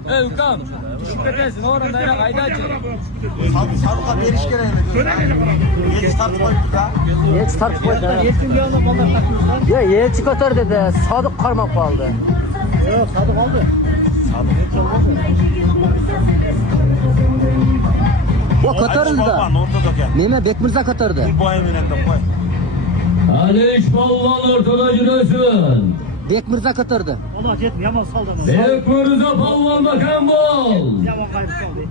Ukam, tushib ketasiz, o'rinda qaydachi? Saduqa berish kerak edi. Yech tartib qo'yibdi-da. Yech tartib qo'ydi. Yetimga olib bolalar taqdirlar. Yo, yelchi ko'tar dedi. Sodiq qarmab qoldi. Yo'q, Sodiq oldi. Yo, ko'tarildi. Nima Bekmirza ko'tardi? Alish polvon o'rtada yursin. Bekmirza ko'tardi. Ona yetim yomon soldi. Bekmirza polvon bakam bo'l. Yomon qaytib soldi.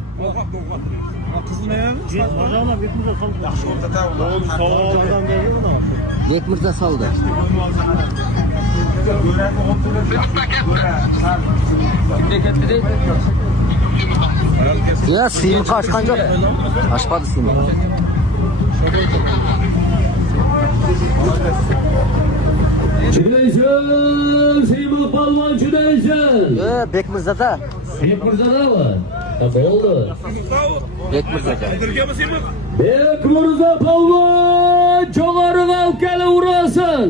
Qizilmaymi? O'zona Bekmirza soldi. Yaxshi o'rtada ular. Bekmirza soldi. Ya, suyim qochgan yo'q. Oshpadi suyim. Chudaysan, Seymour polvon chudaysan. Yo, Bekmirzada. Bekmirzadami? Bo'ldi. Bekmirzada. Bekmirza polvon jo'g'ariga ukala urasin.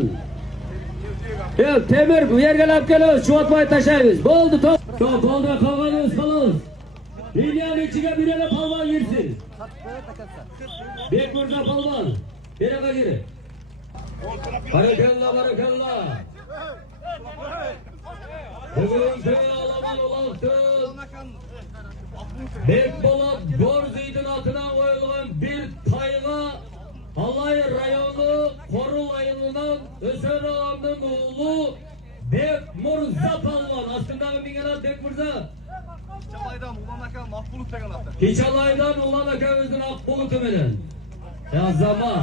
Yo, Temir bu yerga olib kelamiz, chuvatmay tashlaymiz. Bo'ldi, top. Bo'ldi, qolganimiz xolos. Liniyaning ichiga birala polvon yursin. Bekmirza polvon, beraga gir. Barakalla, barakalla. Bugungi olomon uloqdir. Bekbolot Go'rziydin atidan qo'yilgan bir toyga Alay rayoni Qorul ayilidan O'sar og'amning o'g'li Bekmirza polvon. Ostindagi mingala Bekmirza. Kechalaydan Ulan aka Maqbulov degan ati. Kechalaydan Ulan aka o'zining Aqbuluti bilan. Ya zama.